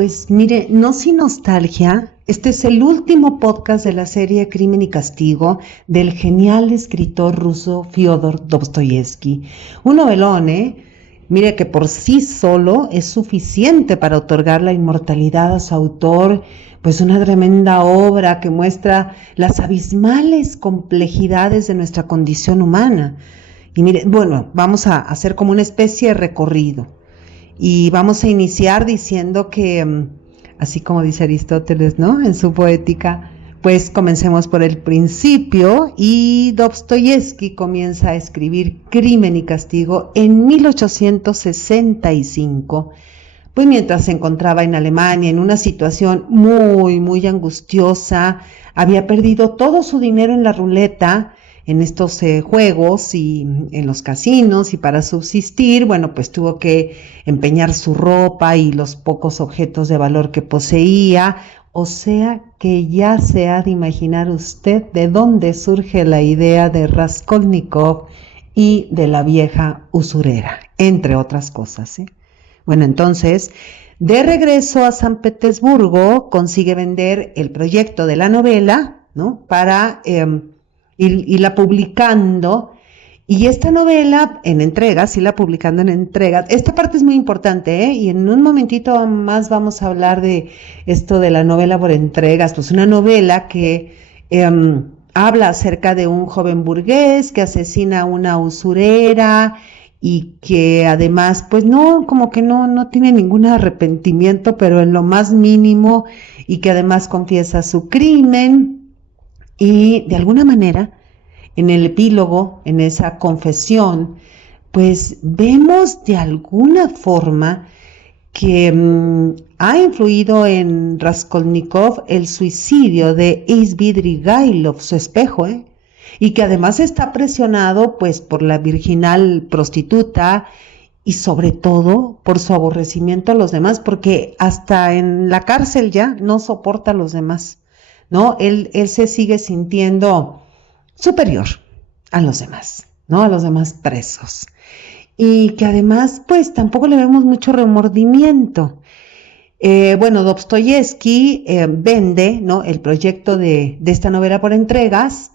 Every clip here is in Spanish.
pues mire, no sin nostalgia, este es el último podcast de la serie Crimen y Castigo del genial escritor ruso Fyodor Dostoyevsky. Un novelón, Mire que por sí solo es suficiente para otorgar la inmortalidad a su autor, pues una tremenda obra que muestra las abismales complejidades de nuestra condición humana. Y mire, bueno, vamos a hacer como una especie de recorrido. Y vamos a iniciar diciendo que, así como dice Aristóteles, ¿no?, en su Poética, pues comencemos por el principio, y Dostoyevsky comienza a escribir Crimen y Castigo en 1865, pues mientras se encontraba en Alemania en una situación muy angustiosa. Había perdido todo su dinero en la ruleta, en estos juegos y en los casinos, y para subsistir, bueno, pues tuvo que empeñar su ropa y los pocos objetos de valor que poseía. O sea que ya se ha de imaginar usted de dónde surge la idea de Raskolnikov y de la vieja usurera, entre otras cosas, Bueno, entonces, de regreso a San Petersburgo, consigue vender el proyecto de la novela, ¿no?, para irla publicando. Y esta novela en entregas, irla publicando en entregas. Esta parte es muy importante, y en un momentito más vamos a hablar de esto de la novela por entregas. Pues una novela que habla acerca de un joven burgués que asesina a una usurera y que además, pues no, como que no tiene ningún arrepentimiento, pero en lo más mínimo, y que además confiesa su crimen. Y de alguna manera, en el epílogo, en esa confesión, pues vemos de alguna forma que ha influido en Raskolnikov el suicidio de Svidrigailov, su espejo, y que además está presionado pues por la virginal prostituta, y sobre todo por su aborrecimiento a los demás, porque hasta en la cárcel ya no soporta a los demás, ¿no? Él se sigue sintiendo superior a los demás, ¿no?, a los demás presos, y que además pues tampoco le vemos mucho remordimiento. Bueno, Dostoyevsky vende, ¿no?, el proyecto de esta novela por entregas,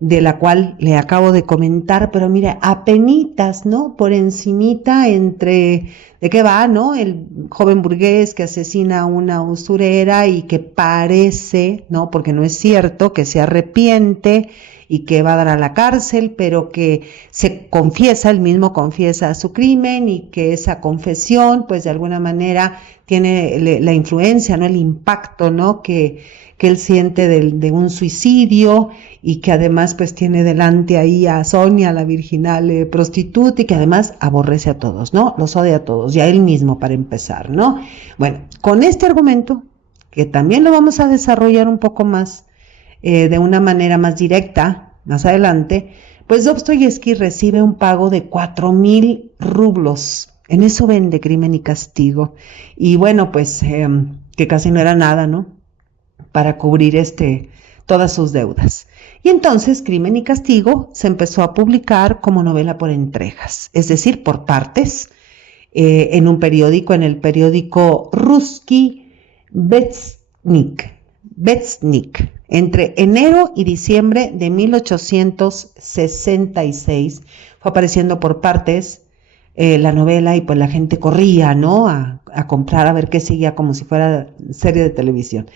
de la cual le acabo de comentar, pero mira, apenitas, ¿no?, por encimita, entre de qué va, ¿no?, el joven burgués que asesina a una usurera y que parece, ¿no?, porque no es cierto, que se arrepiente y que va a dar a la cárcel, pero que se confiesa, él mismo confiesa su crimen, y que esa confesión pues de alguna manera tiene la influencia, ¿no?, el impacto, ¿no?, que él siente de un suicidio, y que además pues tiene delante ahí a Sonia, la virginal prostituta, y que además aborrece a todos, ¿no?, los odia a todos, y a él mismo para empezar, ¿no? Bueno, con este argumento, que también lo vamos a desarrollar un poco más, de una manera más directa, más adelante, pues Dostoyevsky recibe un pago de 4,000 rublos. En eso vende Crimen y Castigo. Y bueno, pues que casi no era nada, ¿no?, para cubrir todas sus deudas. Y entonces Crimen y Castigo se empezó a publicar como novela por entregas, es decir, por partes, en un periódico, en el periódico Ruski Vestnik, entre enero y diciembre de 1866. Fue apareciendo por partes la novela, y pues la gente corría, ¿no?, a comprar, a ver qué seguía, como si fuera serie de televisión.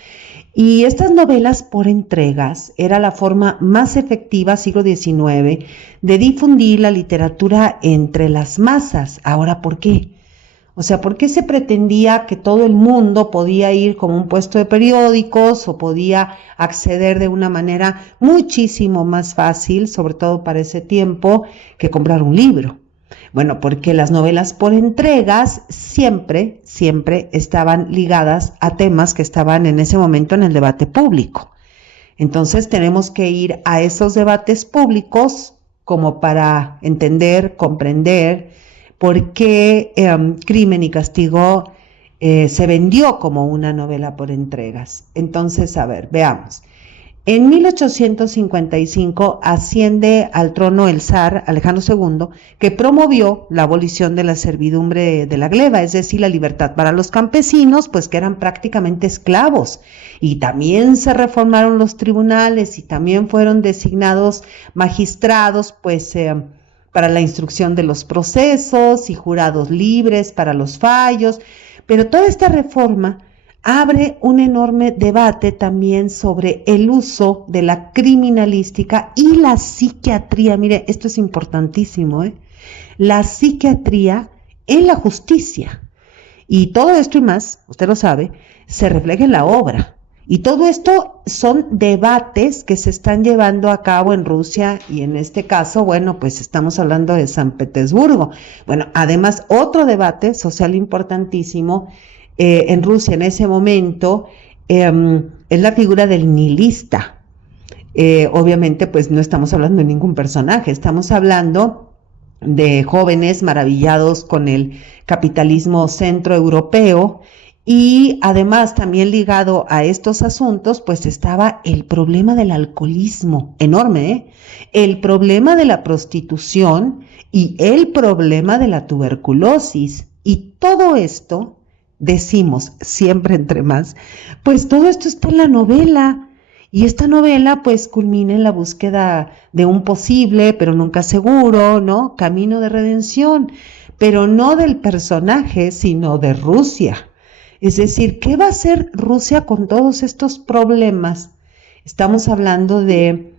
Y estas novelas por entregas era la forma más efectiva, siglo XIX, de difundir la literatura entre las masas. Ahora, ¿por qué? O sea, ¿por qué se pretendía que todo el mundo podía ir como un puesto de periódicos, o podía acceder de una manera muchísimo más fácil, sobre todo para ese tiempo, que comprar un libro? Bueno, porque las novelas por entregas siempre estaban ligadas a temas que estaban en ese momento en el debate público. Entonces tenemos que ir a esos debates públicos como para entender, comprender por qué Crimen y Castigo se vendió como una novela por entregas. Entonces, a ver, veamos. En 1855 asciende al trono el zar Alejandro II, que promovió la abolición de la servidumbre de la gleba, es decir, la libertad para los campesinos, pues que eran prácticamente esclavos. Y también se reformaron los tribunales y también fueron designados magistrados, pues para la instrucción de los procesos y jurados libres para los fallos. Pero toda esta reforma abre un enorme debate también sobre el uso de la criminalística y la psiquiatría. Mire, esto es importantísimo, ¿eh? La psiquiatría en la justicia. Y todo esto y más, usted lo sabe, se refleja en la obra. Y todo esto son debates que se están llevando a cabo en Rusia y en este caso, bueno, pues estamos hablando de San Petersburgo. Bueno, además, otro debate social importantísimo en Rusia en ese momento es la figura del nihilista. Obviamente, pues no estamos hablando de ningún personaje, estamos hablando de jóvenes maravillados con el capitalismo centroeuropeo y además también ligado a estos asuntos, pues estaba el problema del alcoholismo, enorme, ¿eh? El problema de la prostitución y el problema de la tuberculosis. Y todo esto decimos siempre entre más, pues todo esto está en la novela y esta novela pues culmina en la búsqueda de un posible, pero nunca seguro, ¿no? Camino de redención, pero no del personaje, sino de Rusia. Es decir, ¿qué va a hacer Rusia con todos estos problemas? Estamos hablando de,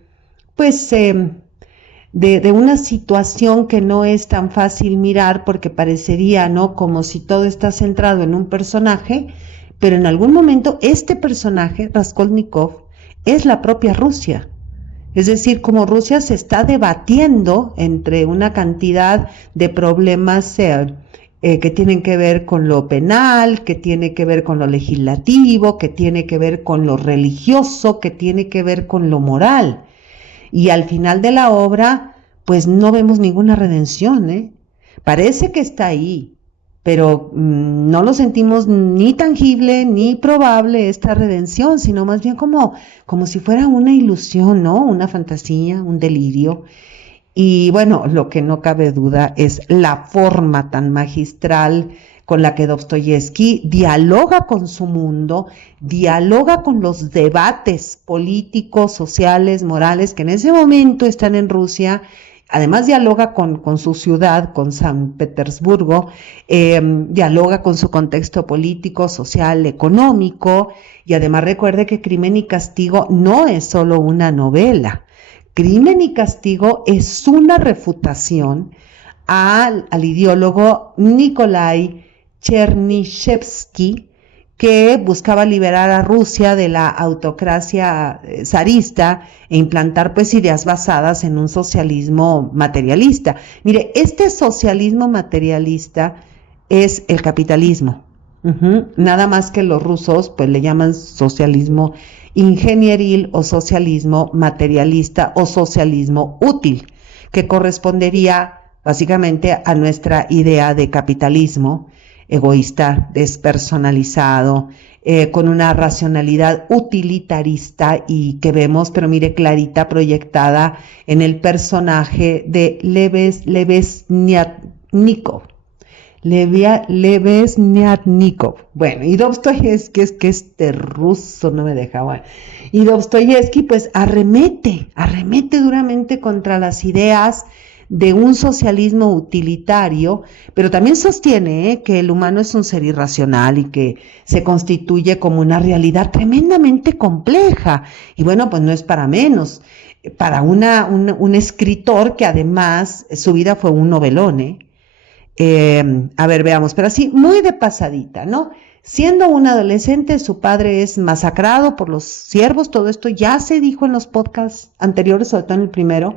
pues, de una situación que no es tan fácil mirar porque parecería, ¿no? Como si todo está centrado en un personaje, pero en algún momento este personaje, Raskolnikov, es la propia Rusia. Es decir, como Rusia se está debatiendo entre una cantidad de problemas que tienen que ver con lo penal, que tiene que ver con lo legislativo, que tiene que ver con lo religioso, que tiene que ver con lo moral. Y al final de la obra, pues no vemos ninguna redención, ¿eh? Parece que está ahí, pero no lo sentimos ni tangible ni probable esta redención, sino más bien como si fuera una ilusión, ¿no? Una fantasía, un delirio. Y bueno, lo que no cabe duda es la forma tan magistral con la que Dostoyevsky dialoga con su mundo, dialoga con los debates políticos, sociales, morales que en ese momento están en Rusia. Además dialoga con su ciudad, con San Petersburgo, dialoga con su contexto político, social, económico, y además recuerde que Crimen y Castigo no es solo una novela. Crimen y Castigo es una refutación al ideólogo Nikolai Chernyshevsky, que buscaba liberar a Rusia de la autocracia zarista e implantar pues ideas basadas en un socialismo materialista. Mire, este socialismo materialista es el capitalismo. Nada más que los rusos pues le llaman socialismo ingenieril o socialismo materialista o socialismo útil, que correspondería básicamente a nuestra idea de capitalismo egoísta, despersonalizado, con una racionalidad utilitarista y que vemos, pero mire, clarita proyectada en el personaje de Levesniatnikov. Bueno, y Dostoyevsky, es que este ruso no me deja, bueno. Y Dostoyevsky pues arremete duramente contra las ideas de un socialismo utilitario, pero también sostiene que el humano es un ser irracional y que se constituye como una realidad tremendamente compleja. Y bueno, pues no es para menos. Para un escritor que además su vida fue un novelón, a ver, veamos, pero así, muy de pasadita, ¿no? Siendo un adolescente, su padre es masacrado por los siervos, todo esto ya se dijo en los podcasts anteriores, sobre todo en el primero,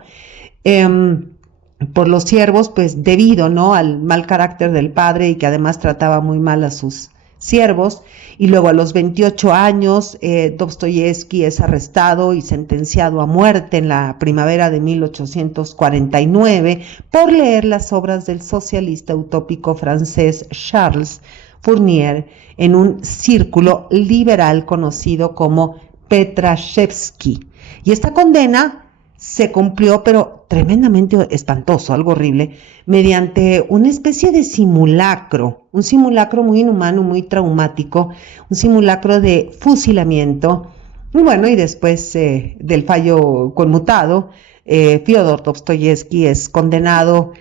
por los siervos, pues debido, ¿no?, al mal carácter del padre y que además trataba muy mal a sus siervos. Y luego a los 28 años, Dostoyevsky es arrestado y sentenciado a muerte en la primavera de 1849 por leer las obras del socialista utópico francés Charles Fourier en un círculo liberal conocido como Petrashevsky. Y esta condena se cumplió, pero tremendamente espantoso, algo horrible, mediante una especie de simulacro, un simulacro muy inhumano, muy traumático, un simulacro de fusilamiento. Y bueno, y después del fallo conmutado, Fyodor Dostoyevsky es condenado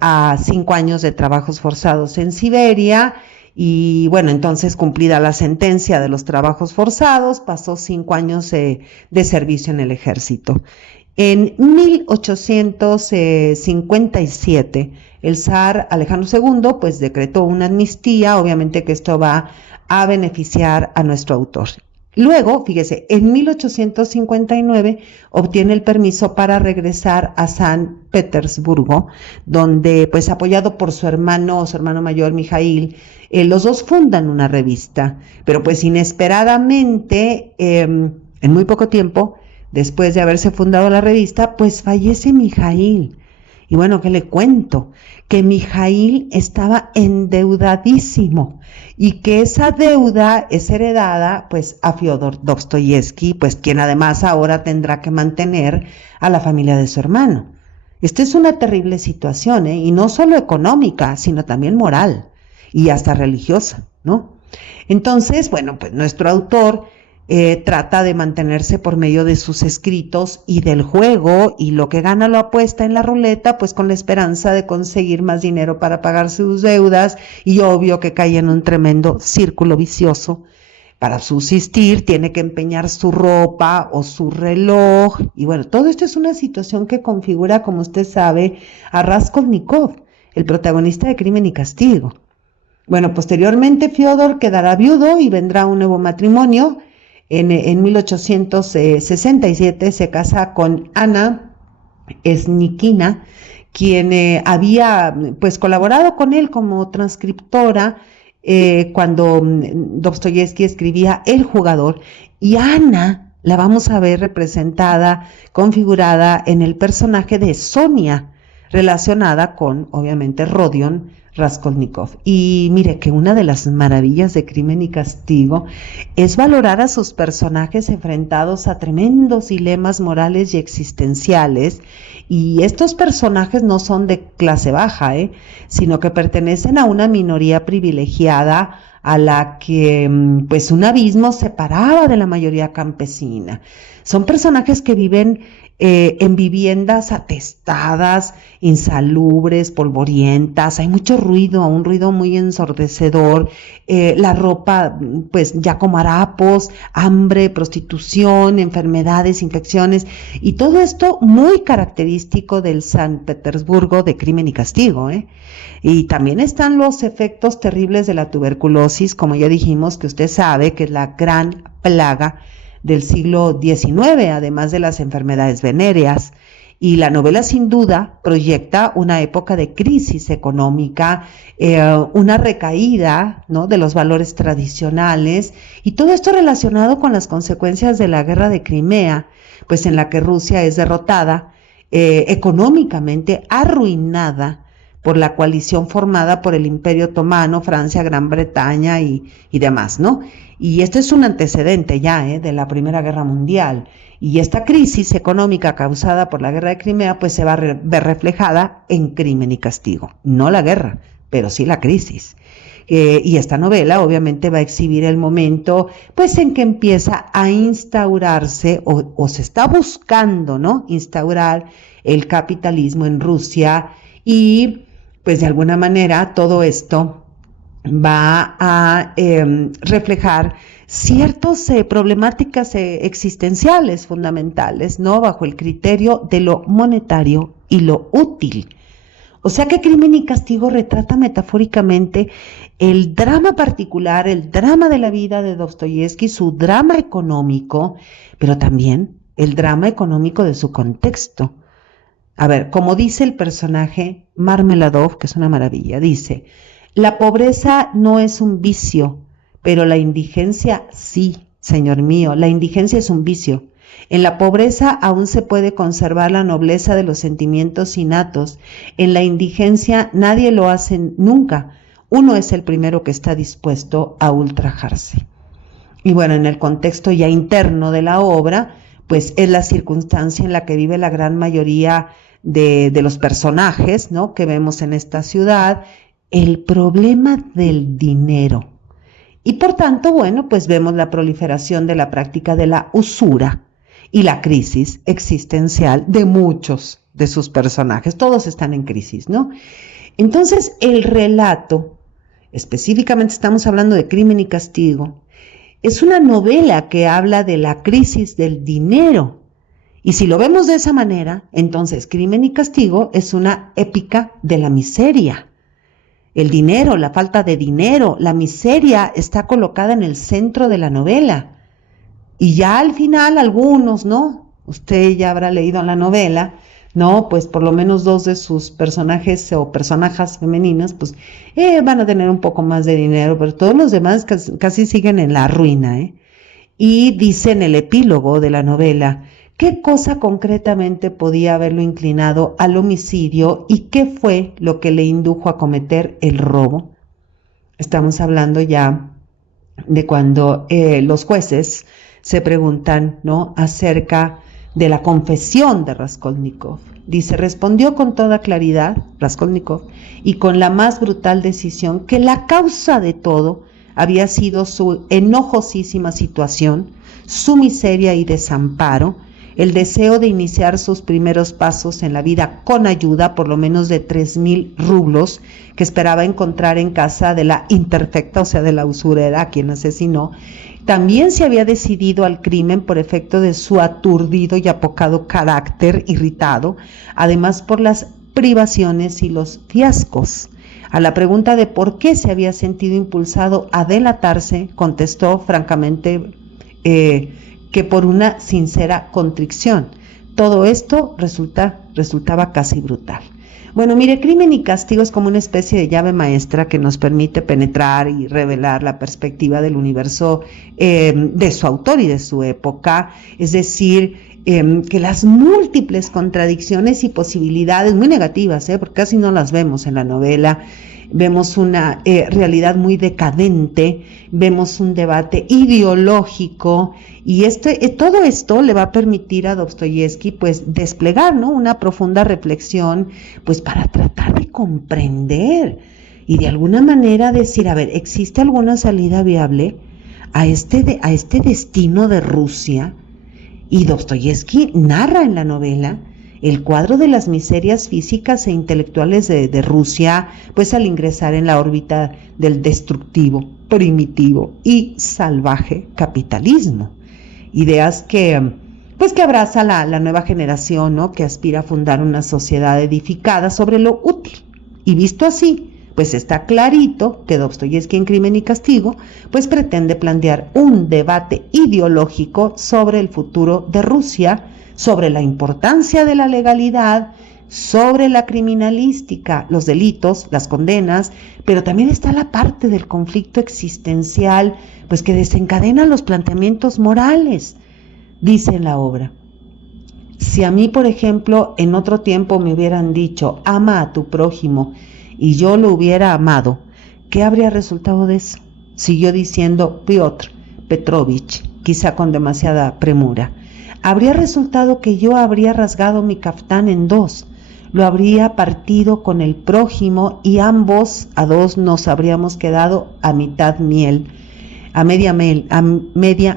a 5 años de trabajos forzados en Siberia. Y bueno, entonces cumplida la sentencia de los trabajos forzados, pasó 5 años de servicio en el ejército. En 1857, el zar Alejandro II pues decretó una amnistía, obviamente que esto va a beneficiar a nuestro autor. Luego, fíjese, en 1859 obtiene el permiso para regresar a San Petersburgo, donde, pues apoyado por su hermano mayor, Mijail, los dos fundan una revista, pero pues inesperadamente, en muy poco tiempo, después de haberse fundado la revista, pues fallece Mijail. Y bueno, ¿qué le cuento? Que Mijail estaba endeudadísimo y que esa deuda es heredada pues a Fyodor Dostoyevsky, pues quien además ahora tendrá que mantener a la familia de su hermano. Esta es una terrible situación, y no solo económica, sino también moral y hasta religiosa, ¿no? Entonces, bueno, pues nuestro autor trata de mantenerse por medio de sus escritos y del juego, y lo que gana lo apuesta en la ruleta, pues con la esperanza de conseguir más dinero para pagar sus deudas, y obvio que cae en un tremendo círculo vicioso. Para subsistir tiene que empeñar su ropa o su reloj, y bueno, todo esto es una situación que configura, como usted sabe, a Raskolnikov, el protagonista de Crimen y Castigo. Bueno, posteriormente Fyodor quedará viudo y vendrá un nuevo matrimonio. En 1867 se casa con Ana Snikina, quien había pues colaborado con él como transcriptora cuando Dostoyevsky escribía El jugador, y Ana la vamos a ver representada, configurada en el personaje de Sonia, relacionada con, obviamente, Rodion Raskolnikov. Y mire que una de las maravillas de Crimen y Castigo es valorar a sus personajes enfrentados a tremendos dilemas morales y existenciales, y estos personajes no son de clase baja, sino que pertenecen a una minoría privilegiada a la que pues un abismo separaba de la mayoría campesina. Son personajes que viven en viviendas atestadas, insalubres, polvorientas, hay mucho ruido, un ruido muy ensordecedor, la ropa pues ya como harapos, hambre, prostitución, enfermedades, infecciones, y todo esto muy característico del San Petersburgo de Crimen y Castigo, Y también están los efectos terribles de la tuberculosis, como ya dijimos, que usted sabe que es la gran plaga del siglo XIX, además de las enfermedades venéreas. Y la novela sin duda proyecta una época de crisis económica, una recaída, ¿no?, de los valores tradicionales, y todo esto relacionado con las consecuencias de la guerra de Crimea, pues en la que Rusia es derrotada, económicamente arruinada por la coalición formada por el Imperio Otomano, Francia, Gran Bretaña y demás, ¿no? Y este es un antecedente ya de la Primera Guerra Mundial. Y esta crisis económica causada por la guerra de Crimea pues se va a ver reflejada en Crimen y Castigo. No la guerra, pero sí la crisis. Y esta novela obviamente va a exhibir el momento pues en que empieza a instaurarse o se está buscando, ¿no?, instaurar el capitalismo en Rusia, y pues de alguna manera todo esto va a reflejar ciertas problemáticas existenciales fundamentales, ¿no?, bajo el criterio de lo monetario y lo útil. O sea que Crimen y Castigo retrata metafóricamente el drama particular, el drama de la vida de Dostoyevsky, su drama económico, pero también el drama económico de su contexto. A ver, como dice el personaje Marmeladov, que es una maravilla, dice: la pobreza no es un vicio, pero la indigencia sí, señor mío, la indigencia es un vicio. En la pobreza aún se puede conservar la nobleza de los sentimientos innatos. En la indigencia nadie lo hace nunca. Uno es el primero que está dispuesto a ultrajarse. Y bueno, en el contexto ya interno de la obra, pues es la circunstancia en la que vive la gran mayoría de los personajes, ¿no?, que vemos en esta ciudad, el problema del dinero. Y por tanto, bueno, pues vemos la proliferación de la práctica de la usura y la crisis existencial de muchos de sus personajes. Todos están en crisis, ¿no? Entonces, el relato, específicamente estamos hablando de Crimen y Castigo, es una novela que habla de la crisis del dinero. Y si lo vemos de esa manera, entonces Crimen y Castigo es una épica de la miseria. El dinero, la falta de dinero, la miseria está colocada en el centro de la novela. Y ya al final algunos, ¿no? Usted ya habrá leído la novela, ¿no? Pues por lo menos 2 de sus personajes o personajes femeninas, pues van a tener un poco más de dinero, pero todos los demás casi siguen en la ruina, ¿eh? Y dice en el epílogo de la novela, ¿qué cosa concretamente podía haberlo inclinado al homicidio y qué fue lo que le indujo a cometer el robo? Estamos hablando ya de cuando los jueces se preguntan, ¿no?, acerca de la confesión de Raskolnikov. Dice, respondió con toda claridad Raskolnikov y con la más brutal decisión que la causa de todo había sido su enojosísima situación, su miseria y desamparo, el deseo de iniciar sus primeros pasos en la vida con ayuda por lo menos de 3,000 rublos que esperaba encontrar en casa de la imperfecta, o sea, de la usurera a quien asesinó. También se había decidido al crimen por efecto de su aturdido y apocado carácter irritado, además por las privaciones y los fiascos. A la pregunta de por qué se había sentido impulsado a delatarse, contestó francamente que por una sincera contrición. Todo esto resultaba casi brutal. Bueno, mire, Crimen y Castigo es como una especie de llave maestra que nos permite penetrar y revelar la perspectiva del universo de su autor y de su época, es decir, que las múltiples contradicciones y posibilidades muy negativas, porque casi no las vemos en la novela, vemos una realidad muy decadente, vemos un debate ideológico y todo esto le va a permitir a Dostoyevsky pues desplegar, ¿no?, una profunda reflexión pues para tratar de comprender y de alguna manera decir, a ver, ¿existe alguna salida viable a este destino de Rusia? Y Dostoyevsky narra en la novela el cuadro de las miserias físicas e intelectuales de Rusia, pues al ingresar en la órbita del destructivo, primitivo y salvaje capitalismo. Ideas que abraza la nueva generación, ¿no?, que aspira a fundar una sociedad edificada sobre lo útil. Y visto así, pues está clarito que Dostoyevsky en Crimen y Castigo, pues pretende plantear un debate ideológico sobre el futuro de Rusia, sobre la importancia de la legalidad, sobre la criminalística, los delitos, las condenas, pero también está la parte del conflicto existencial, pues que desencadena los planteamientos morales, dice en la obra. Si a mí, por ejemplo, en otro tiempo me hubieran dicho, ama a tu prójimo, y yo lo hubiera amado, ¿qué habría resultado de eso? Siguió diciendo Piotr Petrovich, quizá con demasiada premura. Habría resultado que yo habría rasgado mi caftán en 2, lo habría partido con el prójimo y ambos a 2 nos habríamos quedado a mitad miel, a media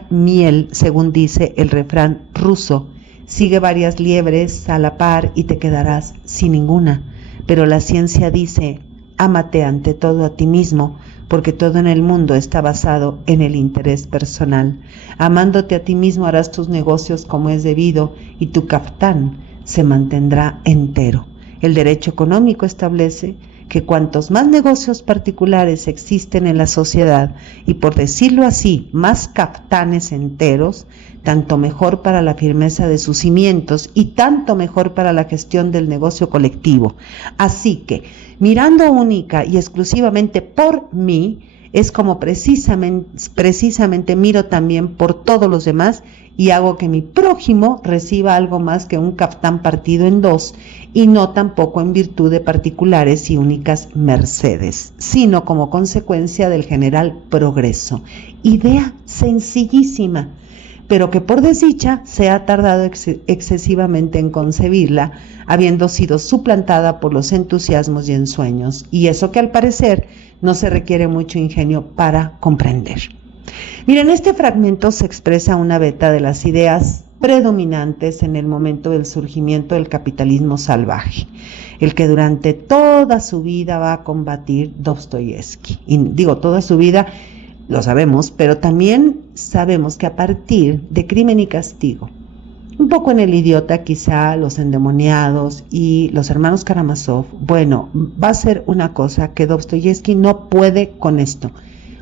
miel, según dice el refrán ruso. Sigue varias liebres a la par y te quedarás sin ninguna. Pero la ciencia dice, ámate ante todo a ti mismo, porque todo en el mundo está basado en el interés personal. Amándote a ti mismo harás tus negocios como es debido y tu caftán se mantendrá entero. El derecho económico establece que cuantos más negocios particulares existen en la sociedad y, por decirlo así, más caftanes enteros, tanto mejor para la firmeza de sus cimientos y tanto mejor para la gestión del negocio colectivo. Así que, mirando única y exclusivamente por mí, es como precisamente miro también por todos los demás y hago que mi prójimo reciba algo más que un caftán partido en 2 y no tampoco en virtud de particulares y únicas mercedes, sino como consecuencia del general progreso. Idea sencillísima, pero que por desdicha se ha tardado excesivamente en concebirla, habiendo sido suplantada por los entusiasmos y ensueños, y eso que al parecer no se requiere mucho ingenio para comprender. Mira, en este fragmento se expresa una beta de las ideas predominantes en el momento del surgimiento del capitalismo salvaje, el que durante toda su vida va a combatir Dostoyevsky. Y digo toda su vida, lo sabemos, pero también sabemos que a partir de Crimen y Castigo, un poco en El Idiota quizá, Los Endemoniados y Los Hermanos Karamazov, bueno, va a ser una cosa que Dostoyevsky no puede con esto.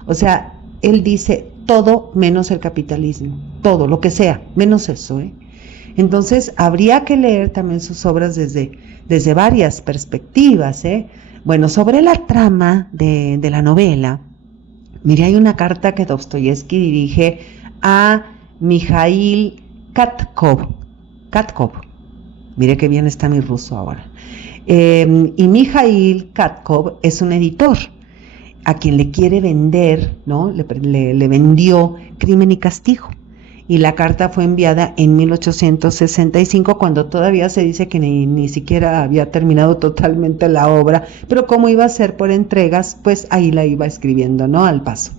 O sea, él dice todo menos el capitalismo, todo, lo que sea, menos eso, ¿eh? Entonces, habría que leer también sus obras desde varias perspectivas, ¿eh? Bueno, sobre la trama de la novela, mire, hay una carta que Dostoyevsky dirige a Mikhail Katkov, mire qué bien está mi ruso ahora, y Mikhail Katkov es un editor, a quien le quiere vender, ¿no? Le vendió Crimen y Castigo. Y la carta fue enviada en 1865, cuando todavía se dice que ni siquiera había terminado totalmente la obra, pero como iba a ser por entregas, pues ahí la iba escribiendo, ¿no? Al paso.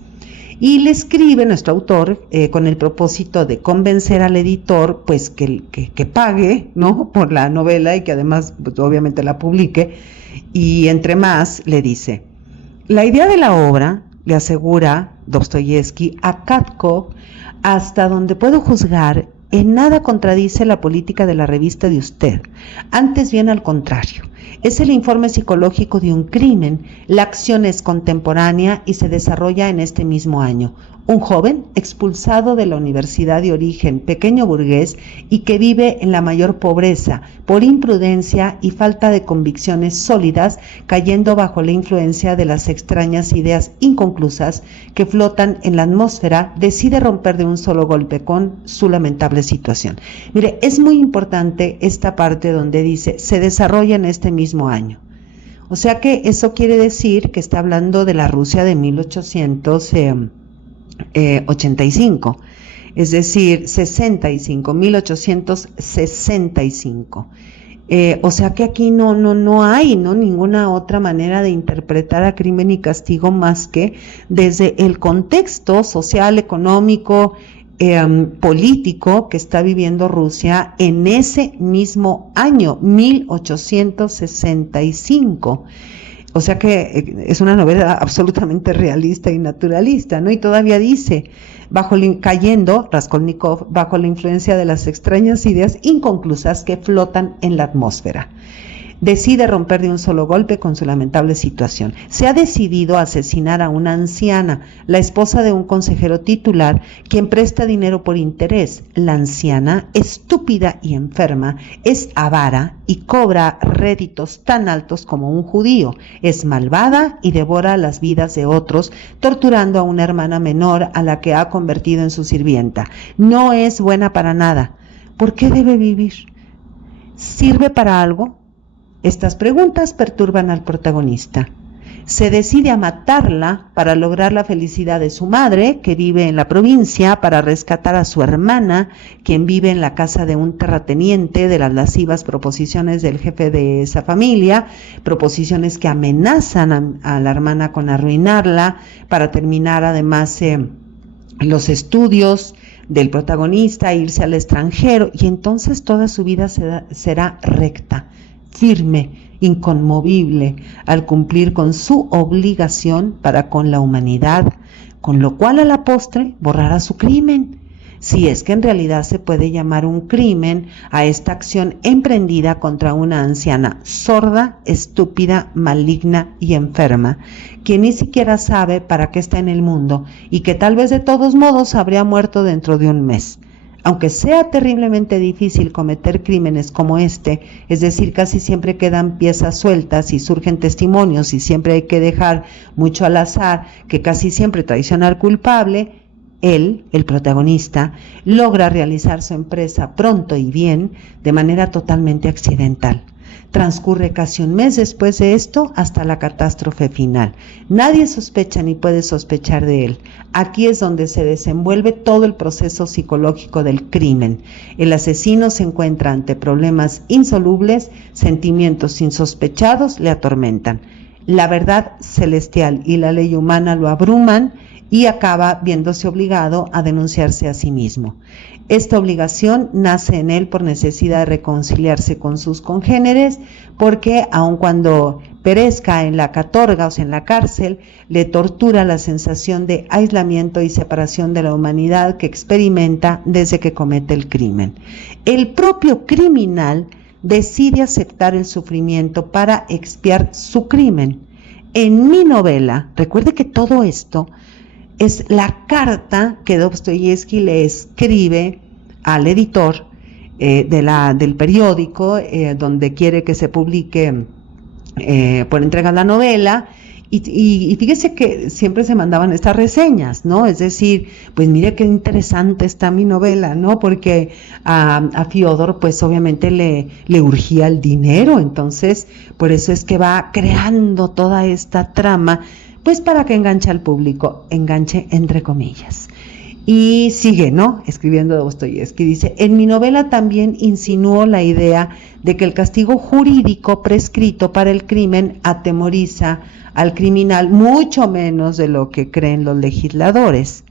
Y le escribe nuestro autor con el propósito de convencer al editor, pues que pague, ¿no? Por la novela y que además, pues, obviamente la publique. Y entre más le dice: la idea de la obra, le asegura Dostoyevsky a Katkov, hasta donde puedo juzgar, en nada contradice la política de la revista de usted, antes bien al contrario. Es el informe psicológico de un crimen, la acción es contemporánea y se desarrolla en este mismo año. Un joven expulsado de la universidad de origen, pequeño burgués, y que vive en la mayor pobreza, por imprudencia y falta de convicciones sólidas, cayendo bajo la influencia de las extrañas ideas inconclusas que flotan en la atmósfera, decide romper de un solo golpe con su lamentable situación. Mire, es muy importante esta parte donde dice, se desarrolla en este mismo año. O sea que eso quiere decir que está hablando de la Rusia de 1885, es decir, 1865. O sea que aquí no hay ninguna otra manera de interpretar a Crimen y Castigo más que desde el contexto social, económico, político que está viviendo Rusia en ese mismo año, 1865. O sea que es una novela absolutamente realista y naturalista, ¿no? Y todavía dice, cayendo Raskolnikov bajo la influencia de las extrañas ideas inconclusas que flotan en la atmósfera. Decide romper de un solo golpe con su lamentable situación. Se ha decidido a asesinar a una anciana, la esposa de un consejero titular, quien presta dinero por interés. La anciana, estúpida y enferma, es avara y cobra réditos tan altos como un judío. Es malvada y devora las vidas de otros, torturando a una hermana menor a la que ha convertido en su sirvienta. No es buena para nada. ¿Por qué debe vivir? ¿Sirve para algo? Estas preguntas perturban al protagonista. Se decide a matarla para lograr la felicidad de su madre, que vive en la provincia, para rescatar a su hermana, quien vive en la casa de un terrateniente, de las lascivas proposiciones del jefe de esa familia, proposiciones que amenazan a la hermana con arruinarla, para terminar además los estudios del protagonista, irse al extranjero, y entonces toda su vida será recta, firme, inconmovible, al cumplir con su obligación para con la humanidad, con lo cual a la postre borrará su crimen, si es que en realidad se puede llamar un crimen a esta acción emprendida contra una anciana sorda, estúpida, maligna y enferma, que ni siquiera sabe para qué está en el mundo y que tal vez de todos modos habría muerto dentro de un mes. Aunque sea terriblemente difícil cometer crímenes como este, es decir, casi siempre quedan piezas sueltas y surgen testimonios y siempre hay que dejar mucho al azar, que casi siempre traiciona al culpable, él, el protagonista, logra realizar su empresa pronto y bien, de manera totalmente accidental. Transcurre casi un mes después de esto hasta la catástrofe final. Nadie sospecha ni puede sospechar de él. Aquí es donde se desenvuelve todo el proceso psicológico del crimen. El asesino se encuentra ante problemas insolubles, sentimientos insospechados le atormentan. La verdad celestial y la ley humana lo abruman y acaba viéndose obligado a denunciarse a sí mismo. Esta obligación nace en él por necesidad de reconciliarse con sus congéneres, porque aun cuando perezca en la catorga, o sea, en la cárcel, le tortura la sensación de aislamiento y separación de la humanidad que experimenta desde que comete el crimen. El propio criminal decide aceptar el sufrimiento para expiar su crimen. En mi novela, recuerde que todo esto es la carta que Dostoyevsky le escribe al editor del periódico donde quiere que se publique por entrega la novela, y fíjese que siempre se mandaban estas reseñas, ¿no? Es decir, pues mire qué interesante está mi novela, ¿no? Porque a Fiodor pues obviamente le urgía el dinero, entonces por eso es que va creando toda esta trama, pues para que enganche al público, enganche entre comillas. Y sigue, ¿no? Escribiendo Dostoyevsky, dice: en mi novela también insinuó la idea de que el castigo jurídico prescrito para el crimen atemoriza al criminal mucho menos de lo que creen los legisladores.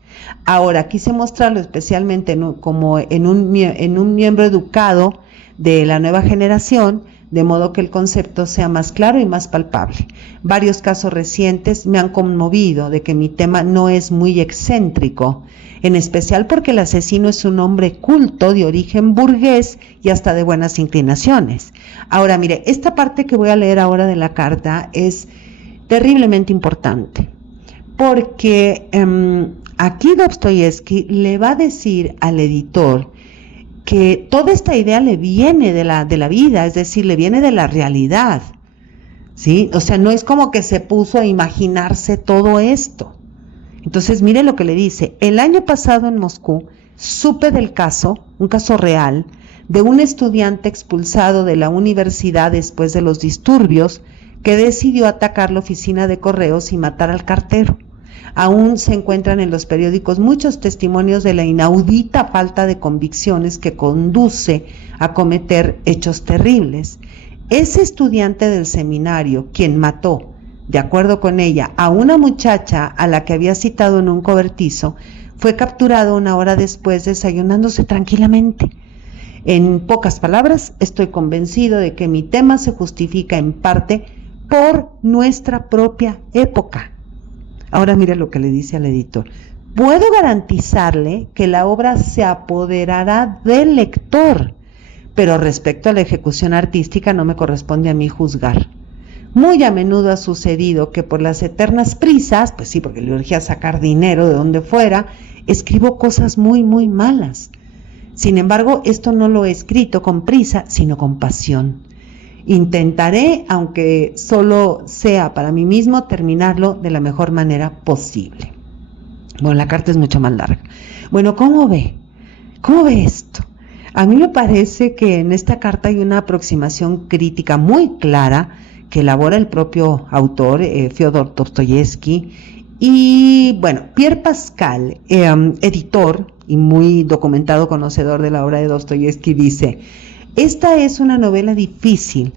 Ahora, quise mostrarlo especialmente como en un miembro educado de la nueva generación, de modo que el concepto sea más claro y más palpable. Varios casos recientes me han conmovido de que mi tema no es muy excéntrico, en especial porque el asesino es un hombre culto de origen burgués y hasta de buenas inclinaciones. Ahora, mire, esta parte que voy a leer ahora de la carta es terriblemente importante, porque aquí Dostoyevsky le va a decir al editor que toda esta idea le viene de la vida, es decir, le viene de la realidad, ¿sí? O sea, no es como que se puso a imaginarse todo esto. Entonces, mire lo que le dice: el año pasado en Moscú supe del caso, un caso real, de un estudiante expulsado de la universidad después de los disturbios, que decidió atacar la oficina de correos y matar al cartero. Aún se encuentran en los periódicos muchos testimonios de la inaudita falta de convicciones que conduce a cometer hechos terribles. Ese estudiante del seminario, quien mató, de acuerdo con ella, a una muchacha a la que había citado en un cobertizo, fue capturado una hora después desayunándose tranquilamente. En pocas palabras, estoy convencido de que mi tema se justifica en parte por nuestra propia época. Ahora mire lo que le dice al editor: puedo garantizarle que la obra se apoderará del lector, pero respecto a la ejecución artística no me corresponde a mí juzgar. Muy a menudo ha sucedido que por las eternas prisas, pues sí, porque le urgía sacar dinero de donde fuera, escribo cosas muy, muy malas. Sin embargo, esto no lo he escrito con prisa, sino con pasión. Intentaré, aunque solo sea para mí mismo, terminarlo de la mejor manera posible. Bueno, la carta es mucho más larga. Bueno, ¿cómo ve? ¿Cómo ve esto? A mí me parece que en esta carta hay una aproximación crítica muy clara que elabora el propio autor, Fyodor Dostoyevsky, y bueno, Pierre Pascal, editor y muy documentado conocedor de la obra de Dostoyevsky, dice: esta es una novela difícil.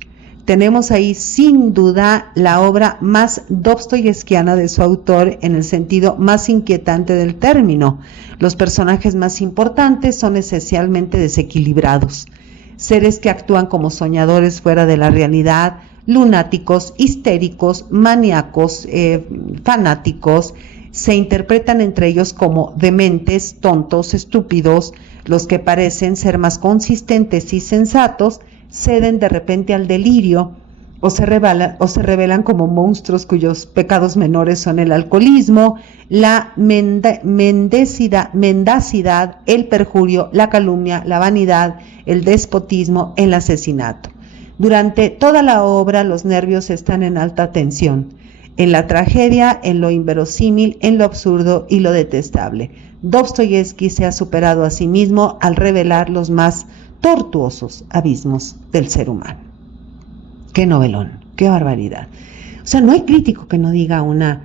Tenemos ahí sin duda la obra más dostoyevskiana de su autor en el sentido más inquietante del término. Los personajes más importantes son esencialmente desequilibrados, seres que actúan como soñadores fuera de la realidad, lunáticos, histéricos, maníacos, fanáticos. Se interpretan entre ellos como dementes, tontos, estúpidos. Los que parecen ser más consistentes y sensatos ceden de repente al delirio o se revelan como monstruos cuyos pecados menores son el alcoholismo, la mendacidad, el perjurio, la calumnia, la vanidad, el despotismo, el asesinato. Durante toda la obra los nervios están en alta tensión, en la tragedia, en lo inverosímil, en lo absurdo y lo detestable. Dostoyevsky se ha superado a sí mismo al revelar los más tortuosos abismos del ser humano. qué novelón, qué barbaridad. O sea, no hay crítico que no diga una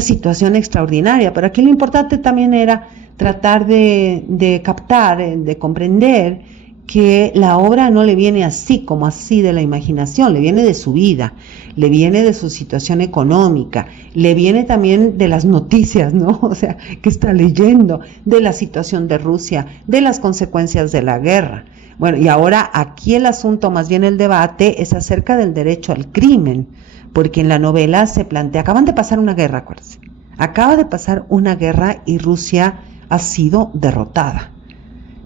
situación extraordinaria, pero aquí lo importante también era tratar de captar, de comprender que la obra no le viene así, como así de la imaginación, le viene de su vida, le viene de su situación económica, le viene también de las noticias, ¿no? O sea, que está leyendo, de la situación de Rusia, de las consecuencias de la guerra. Bueno, y ahora aquí el asunto, más bien el debate, es acerca del derecho al crimen, porque en la novela se plantea, acaban de pasar una guerra, acuérdense, acaba de pasar una guerra y Rusia ha sido derrotada.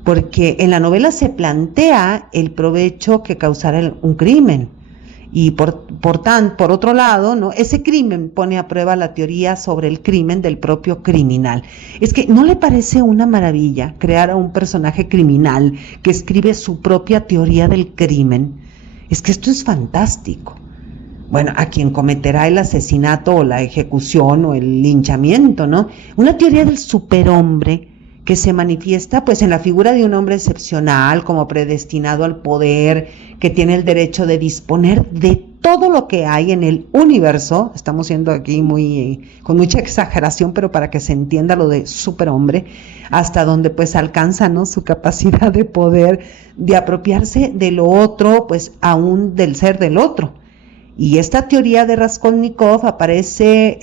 Porque en la novela se plantea el provecho que causará un crimen. Y por otro lado, ¿no? Ese crimen pone a prueba la teoría sobre el crimen del propio criminal. Es que ¿no le parece una maravilla crear a un personaje criminal que escribe su propia teoría del crimen? Es que esto es fantástico. Bueno, a quien cometerá el asesinato o la ejecución o el linchamiento, ¿no? Una teoría del superhombre que se manifiesta pues en la figura de un hombre excepcional, como predestinado al poder, que tiene el derecho de disponer de todo lo que hay en el universo. Estamos siendo aquí con mucha exageración, pero para que se entienda lo de superhombre, hasta donde pues alcanza, ¿no?, su capacidad de poder, de apropiarse de lo otro, pues aún del ser del otro. Y esta teoría de Raskolnikov aparece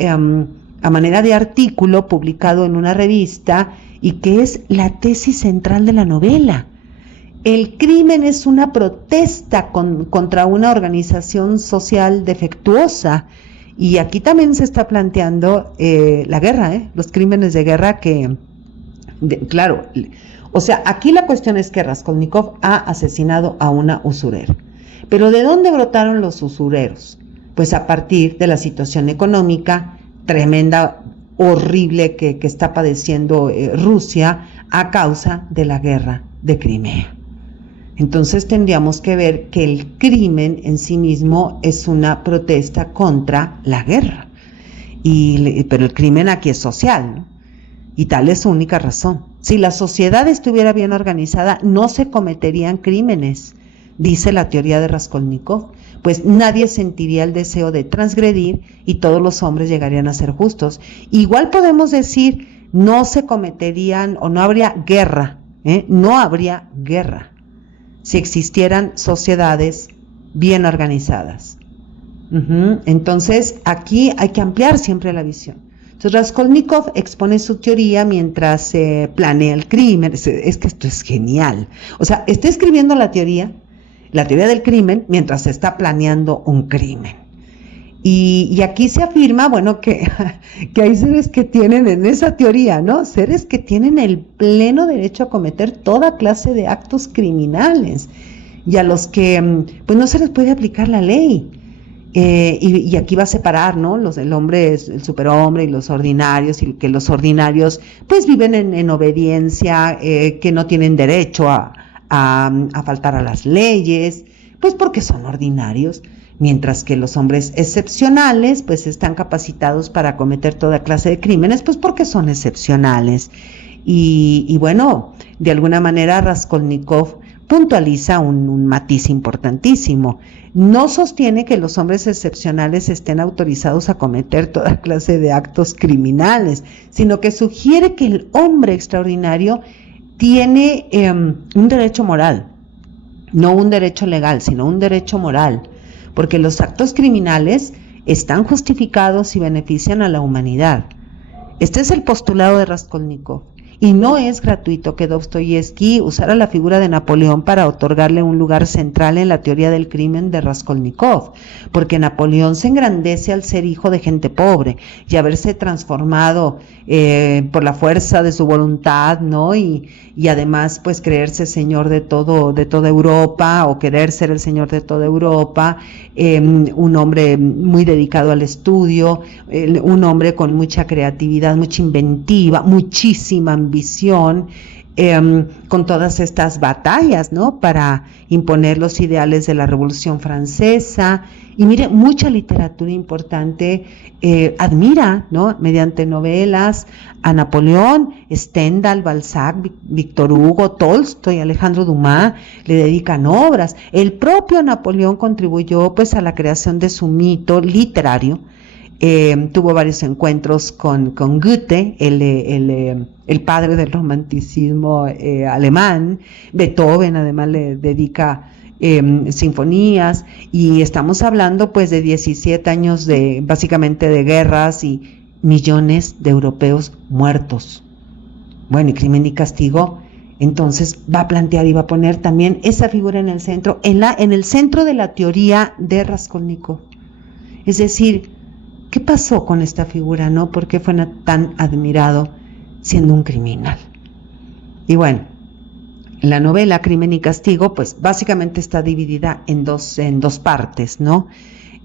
a manera de artículo publicado en una revista, y que es la tesis central de la novela. El crimen es una protesta contra una organización social defectuosa, y aquí también se está planteando la guerra, los crímenes de guerra claro, o sea, aquí la cuestión es que Raskolnikov ha asesinado a una usurera. Pero ¿de dónde brotaron los usureros? Pues a partir de la situación económica tremenda, horrible que está padeciendo Rusia a causa de la guerra de Crimea. Entonces tendríamos que ver que el crimen en sí mismo es una protesta contra la guerra, pero el crimen aquí es social, ¿no? Y tal es su única razón. Si la sociedad estuviera bien organizada, no se cometerían crímenes, dice la teoría de Raskolnikov, pues nadie sentiría el deseo de transgredir y todos los hombres llegarían a ser justos. Igual podemos decir, no se cometerían o no habría guerra, no habría guerra si existieran sociedades bien organizadas. Entonces, aquí hay que ampliar siempre la visión. Entonces, Raskolnikov expone su teoría mientras planea el crimen. Es que esto es genial. O sea, está escribiendo la teoría del crimen mientras se está planeando un crimen. Y aquí se afirma, bueno, que hay seres que tienen en esa teoría, ¿no? Seres que tienen el pleno derecho a cometer toda clase de actos criminales y a los que pues no se les puede aplicar la ley. Y aquí va a separar, ¿no?, el hombre, el superhombre y los ordinarios, y que los ordinarios pues viven en obediencia, que no tienen derecho a faltar a las leyes, pues porque son ordinarios, mientras que los hombres excepcionales pues están capacitados para cometer toda clase de crímenes, pues porque son excepcionales. Y bueno, de alguna manera Raskolnikov puntualiza un matiz importantísimo. No sostiene que los hombres excepcionales estén autorizados a cometer toda clase de actos criminales, sino que sugiere que el hombre extraordinario tiene un derecho moral, no un derecho legal, sino un derecho moral, porque los actos criminales están justificados y benefician a la humanidad. Este es el postulado de Raskolnikov. Y no es gratuito que Dostoyevsky usara la figura de Napoleón para otorgarle un lugar central en la teoría del crimen de Raskolnikov, porque Napoleón se engrandece al ser hijo de gente pobre y haberse transformado por la fuerza de su voluntad, ¿no? Y además pues creerse señor de toda Europa, o querer ser el señor de toda Europa, un hombre muy dedicado al estudio, un hombre con mucha creatividad, mucha inventiva, muchísima ambición, con todas estas batallas, ¿no? Para imponer los ideales de la Revolución Francesa. Y mire, mucha literatura importante admira, ¿no? Mediante novelas a Napoleón, Stendhal, Balzac, Víctor Hugo, Tolstoy, Alejandro Dumas, le dedican obras. El propio Napoleón contribuyó pues a la creación de su mito literario. Tuvo varios encuentros con Goethe, el padre del romanticismo alemán. Beethoven además le dedica sinfonías, y estamos hablando pues de 17 años básicamente de guerras y millones de europeos muertos. Bueno, y Crimen y Castigo entonces va a plantear y va a poner también esa figura en el centro, en el centro de la teoría de Raskolnikov. Es decir, ¿qué pasó con esta figura, no? ¿Por qué fue tan admirado siendo un criminal? Y bueno, la novela Crimen y Castigo, pues básicamente está dividida en dos partes, ¿no?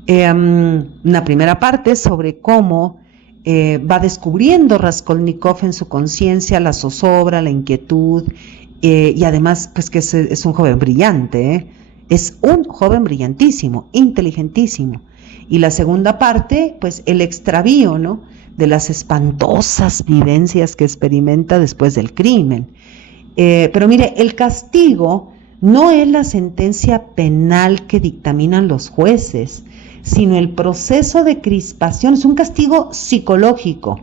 Una primera parte sobre cómo va descubriendo Raskolnikov en su conciencia la zozobra, la inquietud, y además, pues que es un joven brillante, es un joven brillantísimo, inteligentísimo. Y la segunda parte, pues el extravío, ¿no? De las espantosas vivencias que experimenta después del crimen. Pero mire, el castigo no es la sentencia penal que dictaminan los jueces, sino el proceso de crispación. Es un castigo psicológico.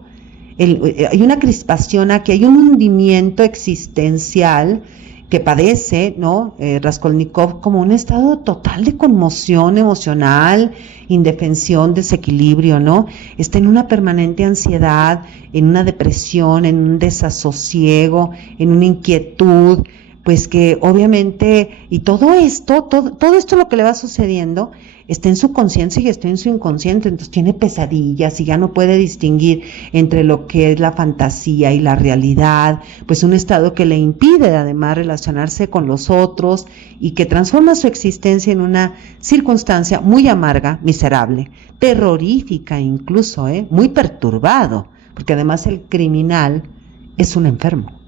Hay una crispación aquí, hay un hundimiento existencial que padece, ¿no? Raskolnikov, como un estado total de conmoción emocional, indefensión, desequilibrio, ¿no? Está en una permanente ansiedad, en una depresión, en un desasosiego, en una inquietud, pues que obviamente, y todo esto lo que le va sucediendo, está en su conciencia y está en su inconsciente. Entonces tiene pesadillas y ya no puede distinguir entre lo que es la fantasía y la realidad, pues un estado que le impide además relacionarse con los otros y que transforma su existencia en una circunstancia muy amarga, miserable, terrorífica incluso, muy perturbado, porque además el criminal es un enfermo.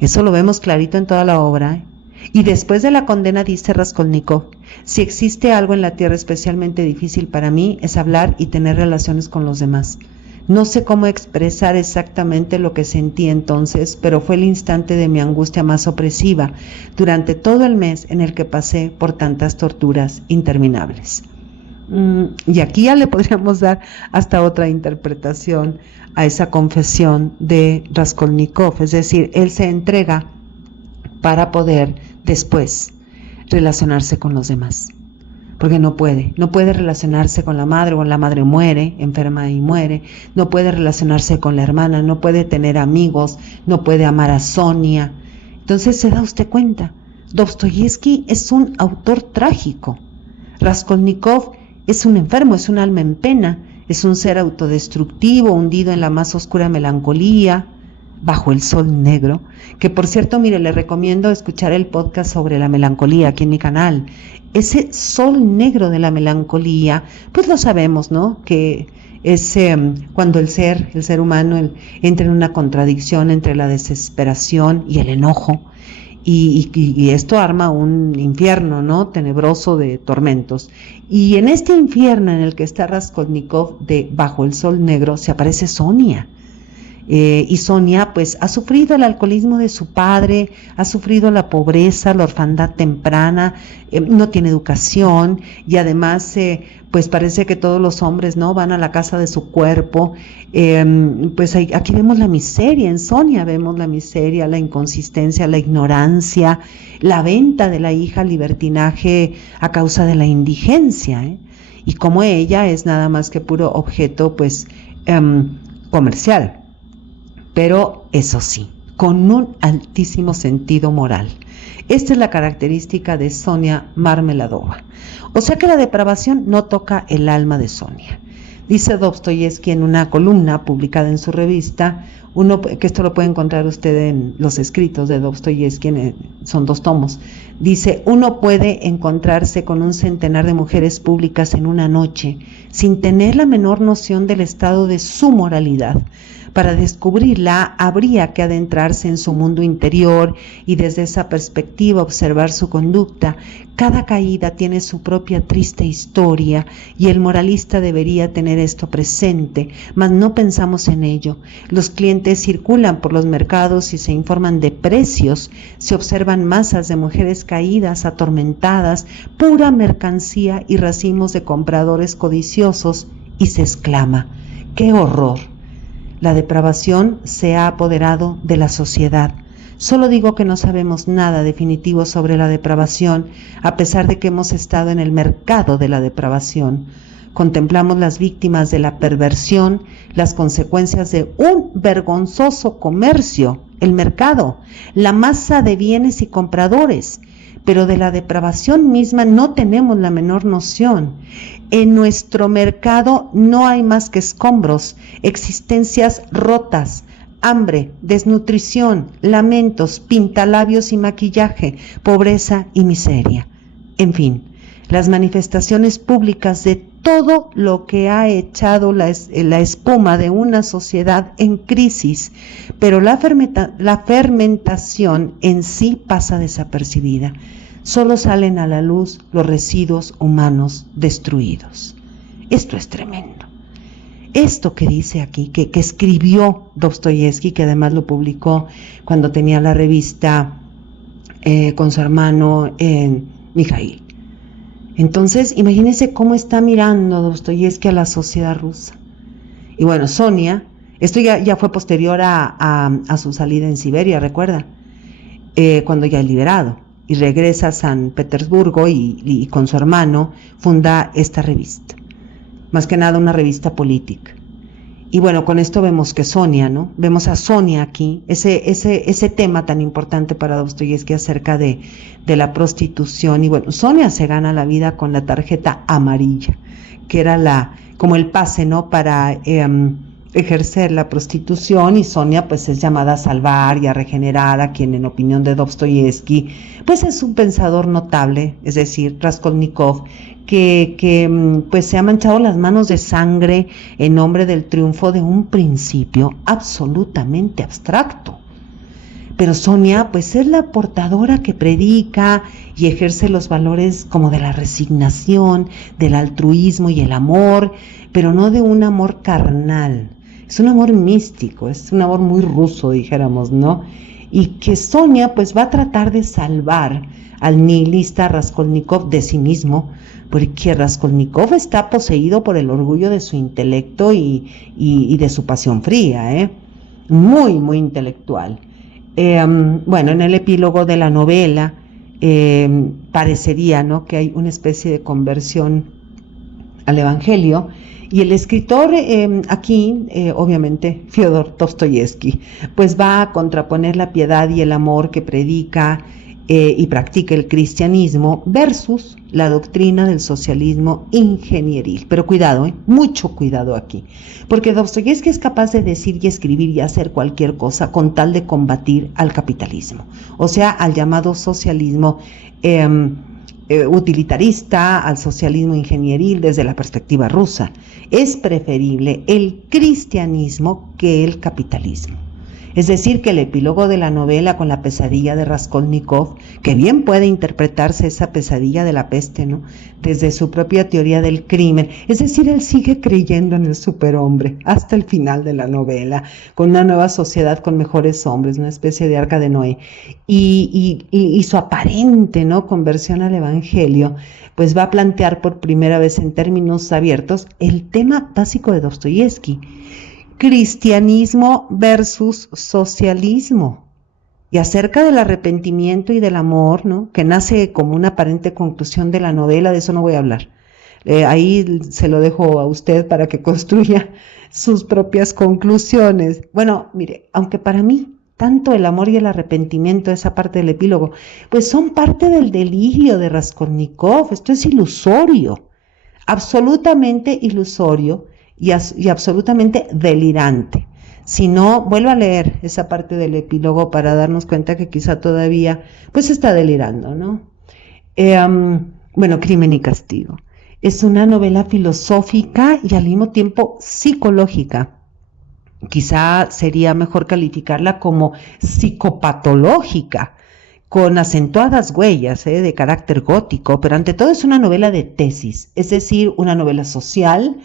Eso lo vemos clarito en toda la obra. Y después de la condena dice Raskolnikov: si existe algo en la tierra especialmente difícil para mí, es hablar y tener relaciones con los demás. No sé cómo expresar exactamente lo que sentí entonces, pero fue el instante de mi angustia más opresiva durante todo el mes en el que pasé por tantas torturas interminables. Y aquí ya le podríamos dar hasta otra interpretación a esa confesión de Raskolnikov, es decir, él se entrega para poder después relacionarse con los demás, porque no puede relacionarse con la madre muere, enferma y muere, no puede relacionarse con la hermana, no puede tener amigos, no puede amar a Sonia. Entonces se da usted cuenta, Dostoyevsky es un autor trágico, Raskolnikov es un enfermo, es un alma en pena, es un ser autodestructivo, hundido en la más oscura melancolía, bajo el sol negro, que por cierto, mire, le recomiendo escuchar el podcast sobre la melancolía aquí en mi canal. Ese sol negro de la melancolía, pues lo sabemos, ¿no? Que es cuando el ser humano entra en una contradicción entre la desesperación y el enojo, y esto arma un infierno, ¿no? Tenebroso de tormentos. Y en este infierno en el que está Raskolnikov, de bajo el sol negro, se aparece Sonia. Y Sonia pues ha sufrido el alcoholismo de su padre, ha sufrido la pobreza, la orfandad temprana, no tiene educación, y además pues parece que todos los hombres no van a la casa de su cuerpo. Pues aquí vemos la miseria, en Sonia vemos la miseria, la inconsistencia, la ignorancia, la venta de la hija al libertinaje a causa de la indigencia, y como ella es nada más que puro objeto pues comercial. Pero eso sí, con un altísimo sentido moral. Esta es la característica de Sonia Marmeladova. O sea que la depravación no toca el alma de Sonia. Dice Dostoyevsky en una columna publicada en su revista, que esto lo puede encontrar usted en los escritos de Dostoyevsky, son 2 tomos, dice: uno puede encontrarse con un centenar de mujeres públicas en una noche sin tener la menor noción del estado de su moralidad, Para descubrirla habría que adentrarse en su mundo interior y desde esa perspectiva observar su conducta. Cada caída tiene su propia triste historia y el moralista debería tener esto presente, mas no pensamos en ello. Los clientes circulan por los mercados y se informan de precios, se observan masas de mujeres caídas, atormentadas, pura mercancía y racimos de compradores codiciosos y se exclama: ¡qué horror! La depravación se ha apoderado de la sociedad. Solo digo que no sabemos nada definitivo sobre la depravación, a pesar de que hemos estado en el mercado de la depravación. Contemplamos las víctimas de la perversión, las consecuencias de un vergonzoso comercio, el mercado, la masa de bienes y compradores, pero de la depravación misma no tenemos la menor noción. En nuestro mercado no hay más que escombros, existencias rotas, hambre, desnutrición, lamentos, pintalabios y maquillaje, pobreza y miseria. En fin, las manifestaciones públicas de todo lo que ha echado la espuma de una sociedad en crisis, pero la fermentación en sí pasa desapercibida. Solo salen a la luz los residuos humanos destruidos. Esto es tremendo. Esto que dice aquí, que escribió Dostoyevsky, que además lo publicó cuando tenía la revista con su hermano Mijail. Entonces, imagínense cómo está mirando Dostoyevsky a la sociedad rusa. Y bueno, Sonia, esto ya fue posterior a su salida en Siberia, recuerda, cuando ya es liberado y regresa a San Petersburgo y con su hermano funda esta revista, más que nada una revista política. Y bueno, con esto vemos que Sonia, ¿no? Vemos a Sonia aquí, ese tema tan importante para Dostoyevsky acerca de la prostitución. Y bueno, Sonia se gana la vida con la tarjeta amarilla, que era como el pase, ¿no? Para ejercer la prostitución, y Sonia pues es llamada a salvar y a regenerar a quien en opinión de Dostoyevsky pues es un pensador notable, es decir, Raskolnikov, que pues se ha manchado las manos de sangre en nombre del triunfo de un principio absolutamente abstracto. Pero Sonia pues es la portadora que predica y ejerce los valores como de la resignación, del altruismo y el amor, pero no de un amor carnal. Es un amor místico, es un amor muy ruso, dijéramos, ¿no? Y que Sonia pues va a tratar de salvar al nihilista Raskolnikov de sí mismo, porque Raskolnikov está poseído por el orgullo de su intelecto y de su pasión fría, muy, muy intelectual. Bueno, en el epílogo de la novela parecería, ¿no?, que hay una especie de conversión al Evangelio, y el escritor aquí, obviamente Fyodor Dostoyevsky, pues va a contraponer la piedad y el amor que predica y practica el cristianismo versus la doctrina del socialismo ingenieril. Pero cuidado, mucho cuidado aquí, porque Dostoyevsky es capaz de decir y escribir y hacer cualquier cosa con tal de combatir al capitalismo, o sea, al llamado socialismo utilitarista, al socialismo ingenieril desde la perspectiva rusa. Es preferible el cristianismo que el capitalismo. Es decir, que el epílogo de la novela con la pesadilla de Raskolnikov, que bien puede interpretarse esa pesadilla de la peste, ¿no?, desde su propia teoría del crimen. Es decir, él sigue creyendo en el superhombre hasta el final de la novela, con una nueva sociedad con mejores hombres, una especie de arca de Noé. Y su aparente, ¿no?, conversión al evangelio, pues va a plantear por primera vez en términos abiertos el tema básico de Dostoyevsky: cristianismo versus socialismo, y acerca del arrepentimiento y del amor, ¿no?, que nace como una aparente conclusión de la novela. De eso no voy a hablar, ahí se lo dejo a usted para que construya sus propias conclusiones. Bueno, mire, aunque para mí tanto el amor y el arrepentimiento, esa parte del epílogo, pues son parte del delirio de Raskolnikov. Esto es ilusorio, absolutamente ilusorio, y absolutamente delirante. Si no, vuelvo a leer esa parte del epílogo para darnos cuenta que quizá todavía pues está delirando, ¿no? Bueno, Crimen y Castigo es una novela filosófica y al mismo tiempo psicológica. quizá sería mejor calificarla como psicopatológica, con acentuadas huellas de carácter gótico, pero ante todo es una novela de tesis, es decir, una novela social.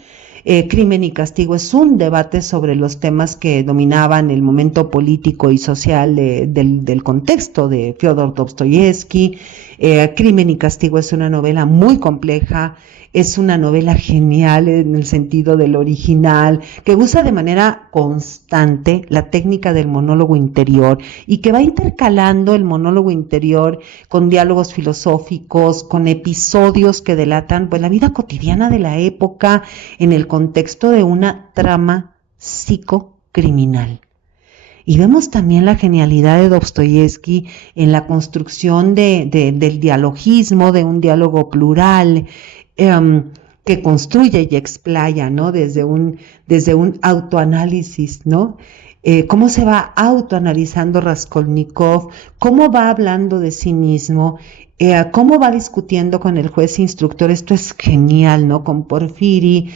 Crimen y Castigo es un debate sobre los temas que dominaban el momento político y social del contexto de Fyodor Dostoyevsky. Crimen y Castigo es una novela muy compleja, es una novela genial en el sentido del original, que usa de manera constante la técnica del monólogo interior y que va intercalando el monólogo interior con diálogos filosóficos, con episodios que delatan pues la vida cotidiana de la época en el contexto de una trama psicocriminal. Y vemos también la genialidad de Dostoyevsky en la construcción del dialogismo, de un diálogo plural, que construye y explaya, ¿no? Desde un autoanálisis, ¿no? Cómo se va autoanalizando Raskolnikov, cómo va hablando de sí mismo, cómo va discutiendo con el juez instructor. Esto es genial, ¿no? Con Porfiri,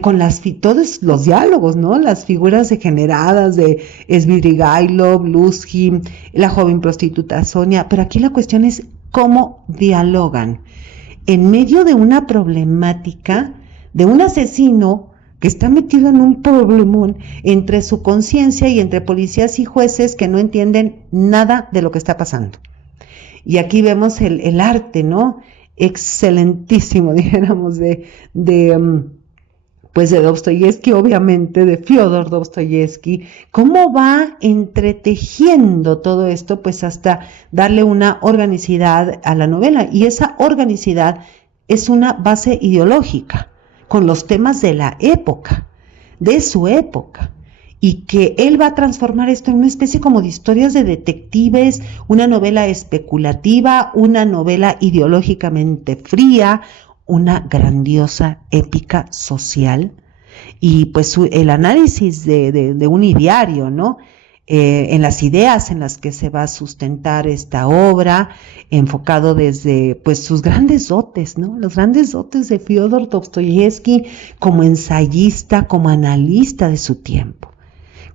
con todos los diálogos, ¿no? Las figuras degeneradas de Svidrigailov, Luzhin, la joven prostituta Sonia, pero aquí la cuestión es cómo dialogan en medio de una problemática de un asesino que está metido en un problemón entre su conciencia y entre policías y jueces que no entienden nada de lo que está pasando. Y aquí vemos el arte, ¿no? Excelentísimo, dijéramos, de Dostoyevsky, obviamente, de Fyodor Dostoyevsky, cómo va entretejiendo todo esto, pues hasta darle una organicidad a la novela, y esa organicidad es una base ideológica, con los temas de la época, de su época, y que él va a transformar esto en una especie como de historias de detectives, una novela especulativa, una novela ideológicamente fría, una grandiosa épica social, y pues el análisis de un ideario, ¿no? En las ideas en las que se va a sustentar esta obra, enfocado desde pues sus grandes dotes, ¿no? Los grandes dotes de Fyodor Dostoyevsky como ensayista, como analista de su tiempo.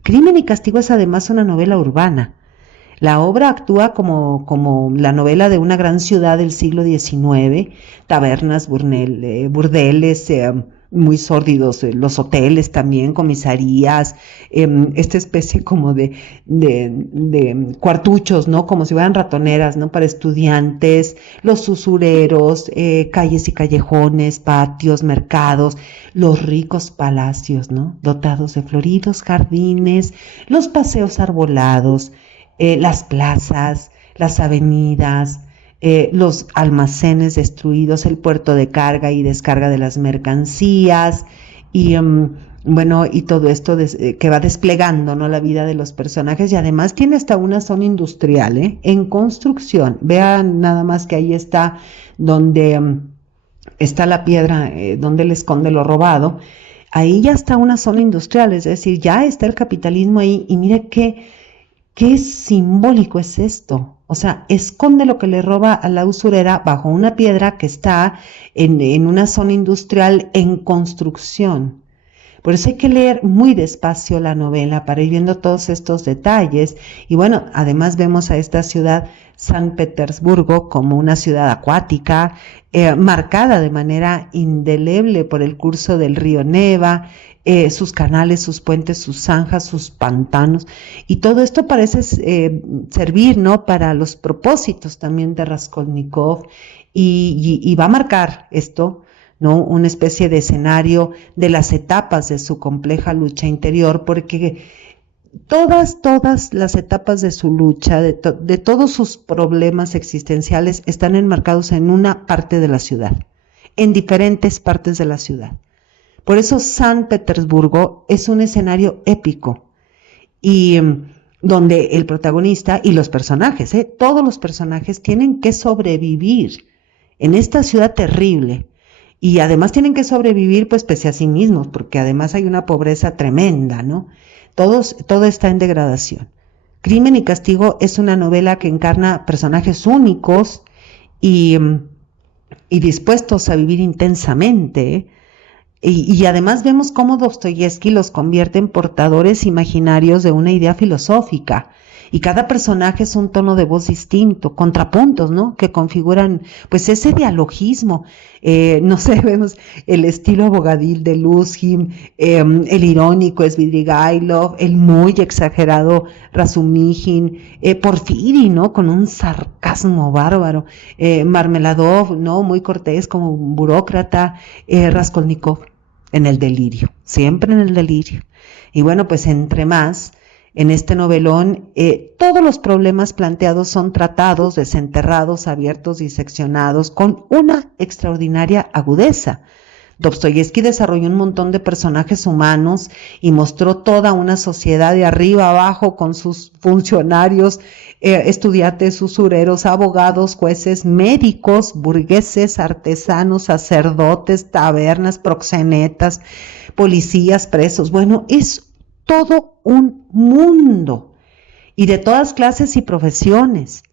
Crimen y Castigo es además una novela urbana. La obra actúa como la novela de una gran ciudad del siglo XIX, tabernas, burdeles, muy sórdidos, los hoteles también, comisarías, esta especie como de cuartuchos, ¿no? Como si fueran ratoneras, ¿no? Para estudiantes, los usureros, calles y callejones, patios, mercados, los ricos palacios, ¿no? Dotados de floridos jardines, los paseos arbolados, las plazas, las avenidas, los almacenes destruidos, el puerto de carga y descarga de las mercancías, y y todo esto que va desplegando, ¿no? La vida de los personajes, y además tiene hasta una zona industrial, en construcción. Vean nada más que ahí está donde está la piedra, donde él esconde lo robado. Ahí ya está una zona industrial, es decir, ya está el capitalismo ahí, y mire qué simbólico es esto. O sea, esconde lo que le roba a la usurera bajo una piedra que está en una zona industrial en construcción. Por eso hay que leer muy despacio la novela para ir viendo todos estos detalles. Y bueno, además vemos a esta ciudad, San Petersburgo, como una ciudad acuática, marcada de manera indeleble por el curso del río Neva, sus canales, sus puentes, sus zanjas, sus pantanos, y todo esto parece servir, ¿no? Para los propósitos también de Raskolnikov, y va a marcar esto, ¿no? Una especie de escenario de las etapas de su compleja lucha interior, porque todas las etapas de su lucha, de todos sus problemas existenciales, están enmarcados en una parte de la ciudad, en diferentes partes de la ciudad. Por eso San Petersburgo es un escenario épico, y donde el protagonista y los personajes, todos los personajes tienen que sobrevivir en esta ciudad terrible, y además tienen que sobrevivir pues pese a sí mismos, porque además hay una pobreza tremenda, ¿no? Todo está en degradación. Crimen y Castigo es una novela que encarna personajes únicos y dispuestos a vivir intensamente, Y además vemos cómo Dostoyevsky los convierte en portadores imaginarios de una idea filosófica. Y cada personaje es un tono de voz distinto, contrapuntos, ¿no? Que configuran, pues, ese dialogismo. No sé, vemos el estilo abogadil de Luzhin, el irónico Svidrigailov, el muy exagerado Razumijin, Porfiri, ¿no? Con un sarcasmo bárbaro. Marmeladov, ¿no? Muy cortés como un burócrata. Raskolnikov, en el delirio, siempre en el delirio. Y bueno, pues entre más, en este novelón, todos los problemas planteados son tratados, desenterrados, abiertos, diseccionados, con una extraordinaria agudeza. Dostoyevsky desarrolló un montón de personajes humanos y mostró toda una sociedad de arriba abajo con sus funcionarios, estudiantes, usureros, abogados, jueces, médicos, burgueses, artesanos, sacerdotes, tabernas, proxenetas, policías, presos. Bueno, es todo un mundo y de todas clases y profesiones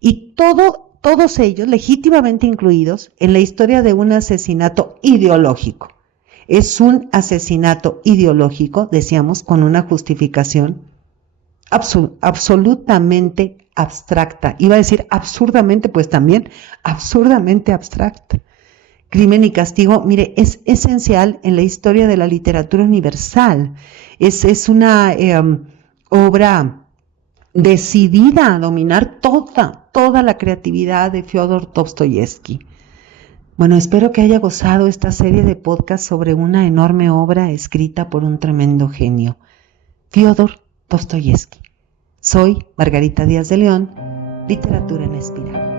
y todos ellos legítimamente incluidos en la historia de un asesinato ideológico. Es un asesinato ideológico, decíamos, con una justificación absolutamente abstracta. Iba a decir absurdamente, pues también absurdamente abstracta. Crimen y Castigo, mire, es esencial en la historia de la literatura universal. Es una obra decidida a dominar toda la creatividad de Fyodor Dostoyevsky. Bueno, espero que haya gozado esta serie de podcasts sobre una enorme obra escrita por un tremendo genio, Fyodor Dostoyevsky. Soy Margarita Díaz de León, Literatura en Espiral.